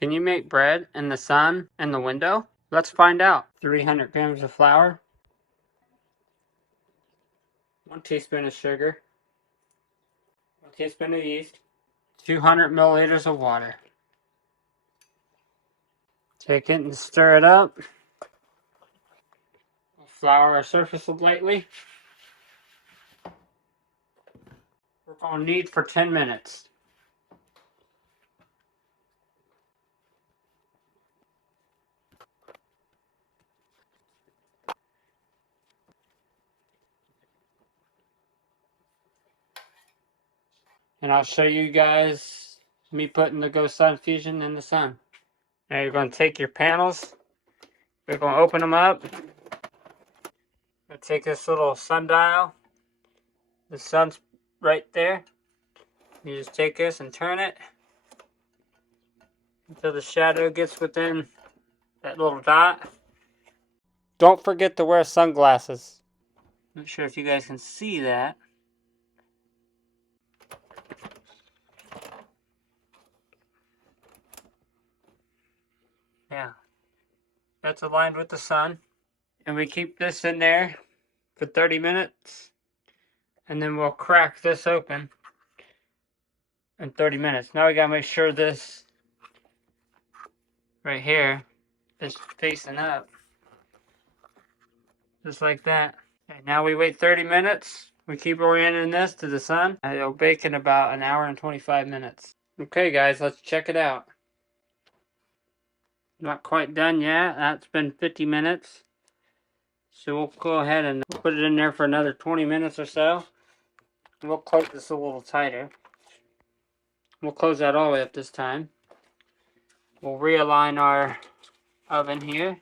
Can you make bread in the sun and the window? Let's find out. 300 grams of flour, 1 teaspoon of sugar, 1 teaspoon of yeast, 200 milliliters of water. Take it and stir it up. Flour our surface lightly. We're going to knead for 10 minutes. And I'll show you guys me putting the Gosun Fusion in the sun. Now you're going to take your panels. We're going to open them up. I'll take this little sundial. The sun's right there. You just take this and turn it until the shadow gets within that little dot. Don't forget to wear sunglasses. Not sure if you guys can see that. Yeah, that's aligned with the sun. And we keep this in there for 30 minutes. And then we'll crack this open in 30 minutes. Now we gotta make sure this right here is facing up. Just like that. Okay, now we wait 30 minutes. We keep orienting this to the sun. And it'll bake in about an hour and 25 minutes. Okay guys, let's check it out. Not quite done yet. That's been 50 minutes. So we'll go ahead and put it in there for another 20 minutes or so. We'll close this a little tighter. We'll close that all the way up this time. We'll realign our oven here.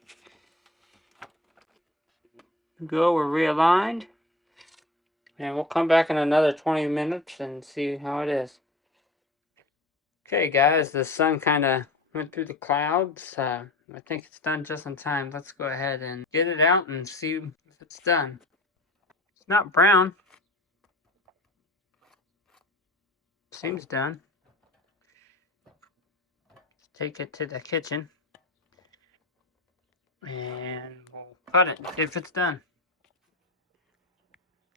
Go, we're realigned. And we'll come back in another 20 minutes and see how it is. Okay guys, the sun kind of went through the clouds. I think it's done just in time. Let's go ahead and get it out and see if it's done. It's not brown. Seems done. Let's take it to the kitchen. And we'll cut it and see if it's done.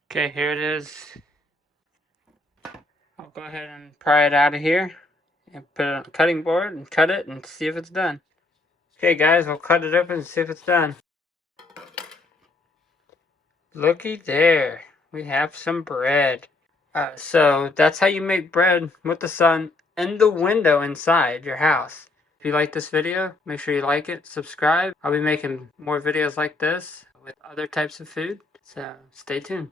Okay, here it is. I'll go ahead and pry it out of here and put it on the cutting board and cut it and see if it's done. Okay guys, we'll cut it open and see if it's done. Looky there, we have some bread. So that's how you make bread with the sun in the window inside your house. If you like this video, make sure you like it, subscribe. I'll be making more videos like this with other types of food, so stay tuned.